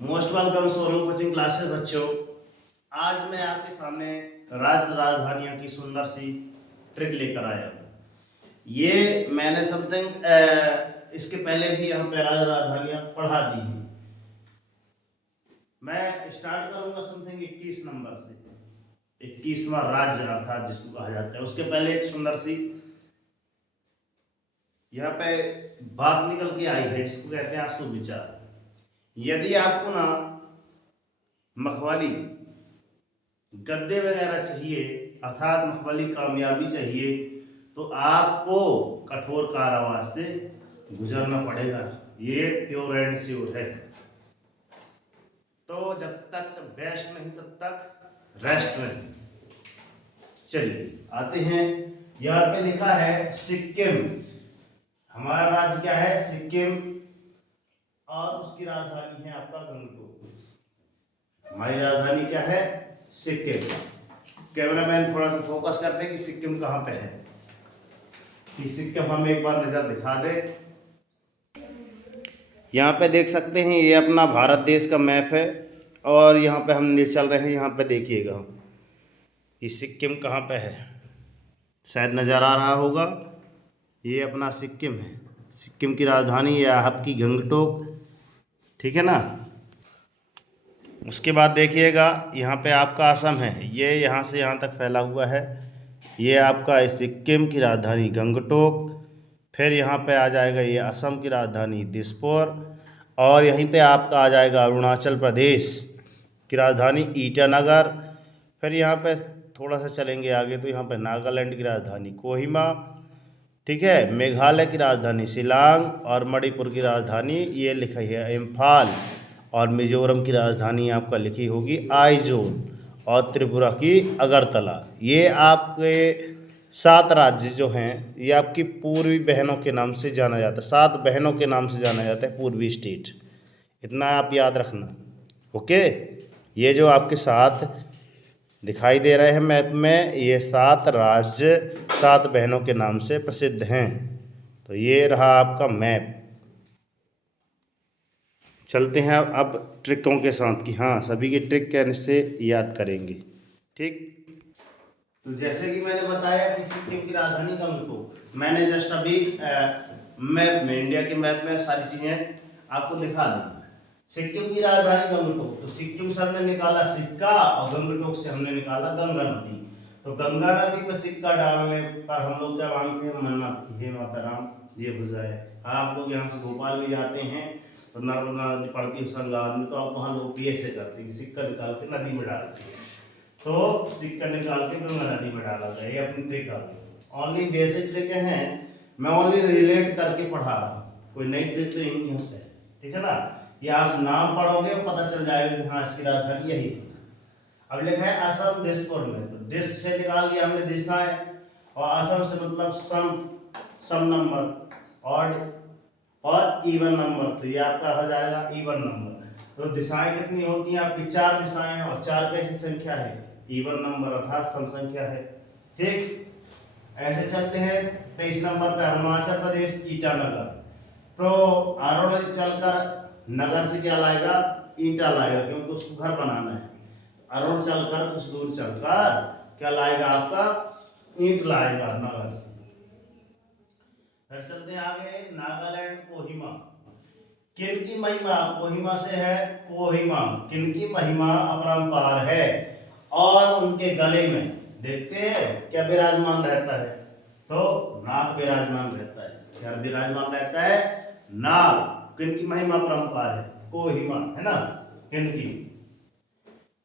Most welcome Sonam coaching classes बच्चों। आज मैं आपके सामने राजधानियों की सुंदर सी ट्रिक लेकर आया हूँ। ये मैंने समथिंग इसके पहले भी यहाँ पे राजधानियाँ पढ़ा दी हैं। मैं स्टार्ट करूँगा समथिंग 21 नंबर से। 21वां राज्य अर्थात जिसको कहा जाता है। उसके पहले एक सुंदर सी यहाँ पे बात निकल के आई है जिसको कहते हैं आप सुविचार। यदि आपको ना मखवाली गद्दे वगैरह चाहिए अर्थात मखवाली कामयाबी चाहिए तो आपको कठोर कारावास से गुजरना पड़ेगा। ये प्योर एंड श्योर है। तो जब तक बेस्ट नहीं तब तक रेस्ट नहीं। चलिए आते हैं। यहाँ पे लिखा है सिक्किम। हमारा राज्य क्या है? सिक्किम। और उसकी राजधानी है आपका गंगटोक। हमारी राजधानी क्या है? सिक्किम। कैमरामैन थोड़ा सा फोकस करते हैं कि सिक्किम कहाँ पे है, कि सिक्किम हम एक बार नजर दिखा दे। यहाँ पे देख सकते हैं ये अपना भारत देश का मैप है और यहाँ पे हम चल रहे हैं। यहाँ पे देखिएगा कि सिक्किम कहाँ पे है, शायद नज़र आ रहा होगा। ये अपना सिक्किम है। सिक्किम की राजधानी है आपकी गंगटोक, ठीक है ना। उसके बाद देखिएगा यहाँ पे आपका असम है। ये यहाँ से यहाँ तक फैला हुआ है। ये आपका सिक्किम की राजधानी गंगटोक। फिर यहाँ पे आ जाएगा ये असम की राजधानी दिसपुर। और यहीं पे आपका आ जाएगा अरुणाचल प्रदेश की राजधानी ईटानगर। फिर यहाँ पे थोड़ा सा चलेंगे आगे तो यहाँ पे नागालैंड की राजधानी कोहिमा, ठीक है। मेघालय की राजधानी शिलांग और मणिपुर की राजधानी ये लिखी है इम्फाल। और मिजोरम की राजधानी आपका लिखी होगी आइजोल। और त्रिपुरा की अगरतला। ये आपके 7 राज्य जो हैं ये आपकी पूर्वी बहनों के नाम से जाना जाता है। 7 बहनों के नाम से जाना जाता है पूर्वी स्टेट। इतना आप याद रखना, ओके। ये जो आपके 7 दिखाई दे रहे हैं मैप में, ये 7 राज्य 7 बहनों के नाम से प्रसिद्ध हैं। तो ये रहा आपका मैप। चलते हैं अब ट्रिकों के साथ कि हाँ सभी की ट्रिक कैसे याद करेंगे, ठीक। तो जैसे कि मैंने बताया कि सिक्किम की राजधानी गंगटोक। मैंने जस्ट अभी मैप में, इंडिया के मैप में सारी चीजें आपको दिखा दी। सिक्किम की राजधानी गंगटोक। तो सिक्किम से हमने निकाला सिक्का और गंगटोक से हमने निकाला गंगा नदी। तो गंगा नदी में सिक्का डालने पर हम लोग क्या मांगते हैं? मन्नत की हे माता राम ये हो जाए। आप लोग यहाँ से भोपाल भी जाते हैं तो नर्मदा नदी पड़ती है संगम में, तो आप वहाँ लोग भी ऐसे करते हैं, सिक्का निकाल के नदी में डालते हैं। तो सिक्का निकाल के गंगा नदी में डाला जाए। ये अपनी ट्रिक आ गई। ओनली बेसिक ट्रिक हैं, मैं ओनली रिलेट करके पढ़ा रहा हूँ, कोई नई ट्रिक तो नहीं है, ठीक है ना। ये आप नाम पढ़ोगे पता चल जाएगा कि हाँ इसकी राजधानी यही। अब लिखा है असम दिसपुर में, तो दिस से निकाल लिया हमने दिशाएं, और असम से मतलब सम नंबर और इवन नंबर। तो ये आपका हो जाएगा इवन नंबर। तो दिशाएं कितनी होती हैं आपकी? 4 दिशाएं, और 4 कैसी संख्या है? इवन नंबर अर्थात सम संख्या है, ठीक। ऐसे चलते हैं 23 नंबर पे अरुणाचल प्रदेश ईटानगर। तो अरुणाचल चलकर नगर से क्या लाएगा? ईटा लाएगा, क्योंकि उसको घर बनाना है। अरुण चलकर कुछ दूर चलकर क्या लाएगा? आपका ईंट लाएगा नगर से। फिर चलते हैं आगे नागालैंड कोहिमा। किनकी महिमा? कोहिमा से है कोहिमा। किनकी महिमा अपरंपार है और उनके गले में देखते हैं क्या विराजमान रहता है? तो नाग विराजमान रहता है। क्या विराजमान रहता है? नाग। किनकी महिमा अपरंपार है? कोहिमा, है ना, किनकी।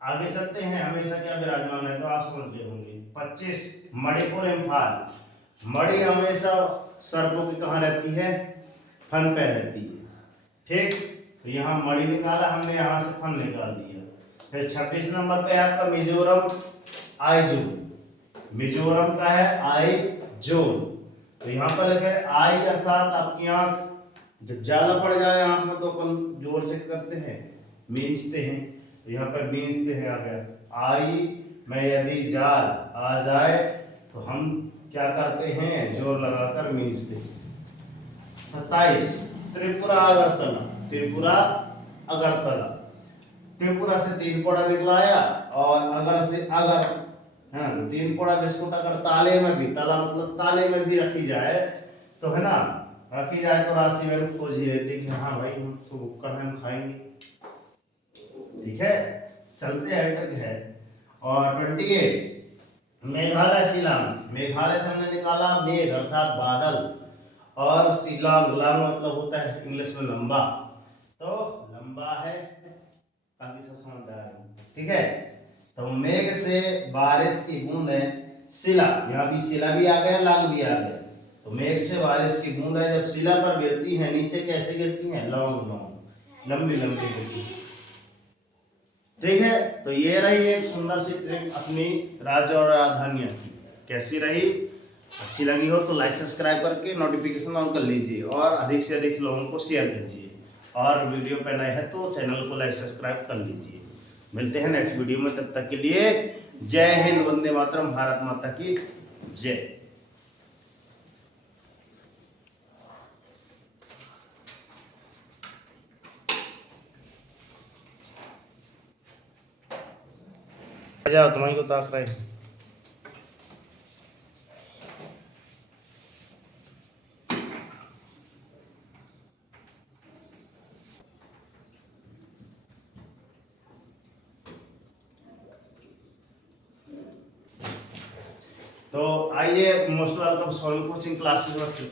आगे चलते हैं, हमेशा क्या विराजमान है? तो आप समझ गए होंगे। 25 मणिपुर इम्फाल। मणि हमेशा सर्पों की कहाँ रहती है? फन पे रहती है, ठीक। तो यहाँ मणि निकाला हमने, यहाँ से फन निकाल दिया। फिर 26 नंबर पे आपका मिजोरम आइजोल। मिजोरम का है आइजोल। तो यहाँ पर लिखा है आई अर्थात आपकी आंख। जब जाला पड़ जाए आंख में तो अपन जोर से करते हैं, मींचते हैं। तो यहाँ पर मींचते हैं आ गया आई में। यदि जाल आ जाए तो हम क्या करते हैं? जोर लगाकर मींचते हैं। 27 त्रिपुरा अगरतला। त्रिपुरा अगरतला। त्रिपुरा से 3 कोड़ा निकलाया और अगर से अगर, हाँ, 3 कोड़ा बिस्कुट अगर ताले में भी, ताला मतलब ताले में भी रखी जाए तो है ना, रखी जाए तो राशि में खोज ही लेते कि हाँ भाई हम तो भुक्कड़ हैं, हम खाएंगे। ठीक है, चलते हैं तक है। और 28 मेघालय शिलांग, मेघालय से हमने निकाला मेघ अर्थात बादल, और शिलांग, लांग मतलब होता है इंग्लिश में लंबा, तो लंबा है, बाकी सब समझदार है। ठीक है, तो मेघ से बारिश की बूंद है, शिला, यहाँ भी शिला भी आ गया, लांग भी आ गया, तो मेघ से बारिश की बूंद है, जब शिला पर गिरती है नीचे कैसे गिरती है, लॉन्ग लॉन्ग, लंबी लंबी गिरती है। ठीक है, तो ये रही एक सुंदर सी ट्रिक अपनी राज्य और राजधानियों की। कैसी रही, अच्छी लगी हो तो लाइक सब्सक्राइब करके नोटिफिकेशन ऑन कर लीजिए और अधिक से अधिक लोगों को शेयर कीजिए, और वीडियो पे नए हैं तो चैनल को लाइक सब्सक्राइब कर लीजिए। मिलते हैं नेक्स्ट वीडियो में, तब तक के लिए जय हिंद, वंदे मातरम, भारत माता की जय। जाओ, तुम्हारी को ताक रहे हैं। तो आइए, most welcome Sonal coaching classes में।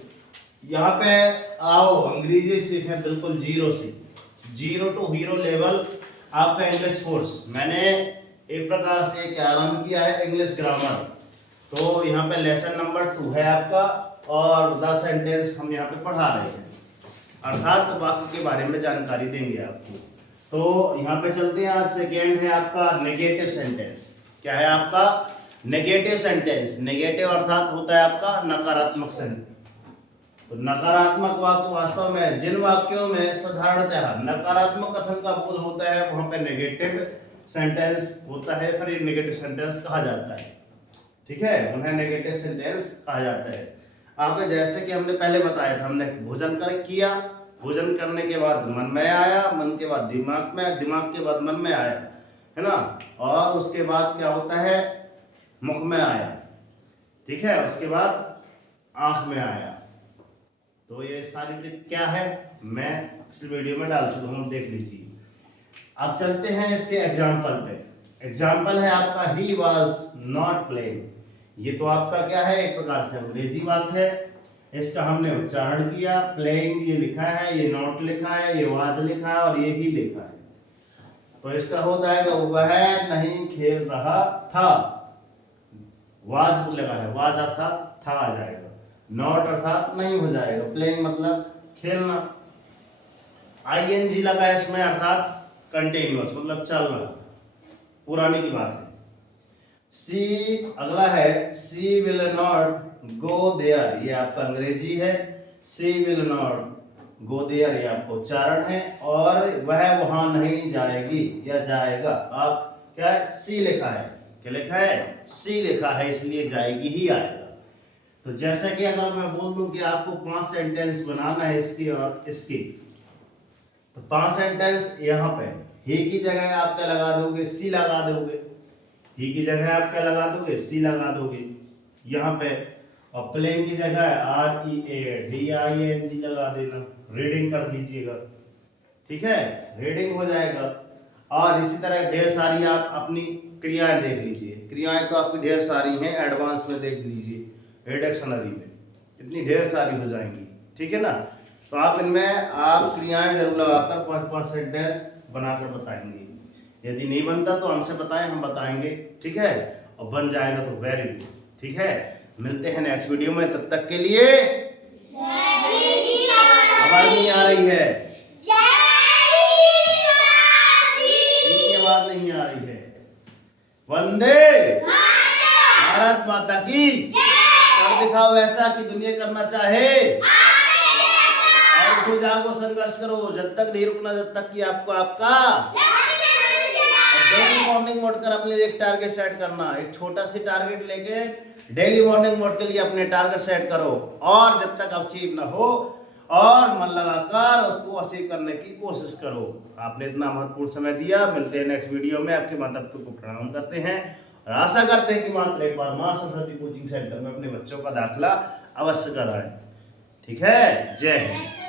यहाँ पे आओ, अंग्रेजी सीखें बिल्कुल जीरो से, जीरो टू हीरो लेवल आपका इंग्लिश कोर्स। मैंने एक प्रकार से क्या आरम्भ किया है, इंग्लिश ग्रामर। तो यहाँ पे लेसन नंबर 2 है आपका, और 10 सेंटेंस हम यहाँ पे पढ़ा रहे हैं, अर्थात वाक्य के बारे में जानकारी देंगे आपको। तो यहाँ पे चलते हैं, आज सेकेंड है आपका नेगेटिव सेंटेंस। क्या है आपका नेगेटिव सेंटेंस? नेगेटिव अर्थात होता है आपका नकारात्मक सेंटेंस। तो नकारात्मक वाक्य वास्तव में जिन वाक्यों में साधारणतः नकारात्मक कथन का बोध होता है वहां पे नेगेटिव सेंटेंस होता है, फिर नेगेटिव सेंटेंस कहा जाता है। ठीक है, उन्हें नेगेटिव सेंटेंस कहा जाता है। आप जैसे कि हमने पहले बताया था, हमने भोजन कर किया, भोजन करने के बाद मन में आया, मन के बाद दिमाग में, दिमाग के बाद मन में आया, है ना, और उसके बाद क्या होता है, मुख में आया। ठीक है, उसके बाद आंख में आया। तो ये सारी ट्रिक क्या है मैं इस वीडियो में डाल चुका हूं, देख लीजिए। अब चलते हैं इसके एग्जाम्पल पे। एग्जाम्पल है आपका ही वॉज नॉट प्लेइंग। ये तो आपका क्या है, एक प्रकार से अंग्रेजी वाक्य है, इसका हमने उच्चारण किया। प्लेइंग ये लिखा है, ये नॉट लिखा है, ये वाज लिखा है और ये ही लिखा है। तो इसका होता है कि वह नहीं खेल रहा था। वाज लगा है, वाज अर्थात था आ जाएगा, नॉट अर्थात नहीं हो जाएगा, प्लेइंग मतलब खेलना। आईएनजी लगा है इसमें अर्थात कंटिन्यूअस मतलब चल रहा, पुरानी की बात है। सी अगला है, सी विल नॉट गो देयर, ये आपका अंग्रेजी है। सी विल नॉट गो देयर ये आपका उच्चारण है, और वह वहां नहीं जाएगी या जाएगा। आप क्या है, सी लिखा है, क्या लिखा है, सी लिखा है, इसलिए जाएगी ही आएगा। तो जैसे कि अगर मैं बोल दूं कि आपको 5 सेंटेंस बनाना है इसकी और इसकी, तो 5 सेंटेंस यहाँ पे ही की जगह आप क्या लगा दोगे, सी लगा दोगे। ही की जगह आप क्या लगा दोगे, सी लगा दोगे यहाँ पे। और प्लेइंग की जगह READING लगा देना, रीडिंग कर दीजिएगा। ठीक है, रीडिंग हो जाएगा। और इसी तरह ढेर सारी आप अपनी क्रियाएं देख लीजिए। क्रियाएं तो आपकी ढेर सारी हैं, एडवांस में देख लीजिए, रिडक्शनरी में इतनी ढेर सारी हो जाएंगी। ठीक है ना, तो आप इनमें आप क्रियाएं जरूर लगाकर 5-5 सेंटेंस बनाकर बताएंगे। यदि नहीं बनता तो हमसे बताएं, हम बताएंगे। ठीक है, और बन जाएगा तो वेरी गुड। ठीक है, मिलते हैं नेक्स्ट वीडियो में, तब तक के लिए आवाज नहीं आ रही है, इनकी आवाज नहीं आ रही है। वंदे भारत माता की, कर दिखाओ ऐसा कि दुनिया करना चाहे, और जागो संघर्ष करो, जब तक नहीं रुकना, जब तक कि आपको आपका डेली मॉर्निंग मोड कर अपने लिए एक टारगेट सेट करना। एक छोटा सी टारगेट लेके डेली मॉर्निंग मोड के लिए अपने टारगेट सेट करो, और जब तक अचीव ना हो और मन लगाकर उसको अचीव करने की कोशिश करो। आपने इतना महत्वपूर्ण समय दिया। मिलते हैं नेक्स्ट वीडियो में। आपके माता पिता को प्रणाम करते हैं और आशा करते हैं कि मात्र एक बार मां सरस्वती कोचिंग सेंटर में अपने बच्चों का दाखिला अवश्य कराएं। ठीक है, जय हिंद।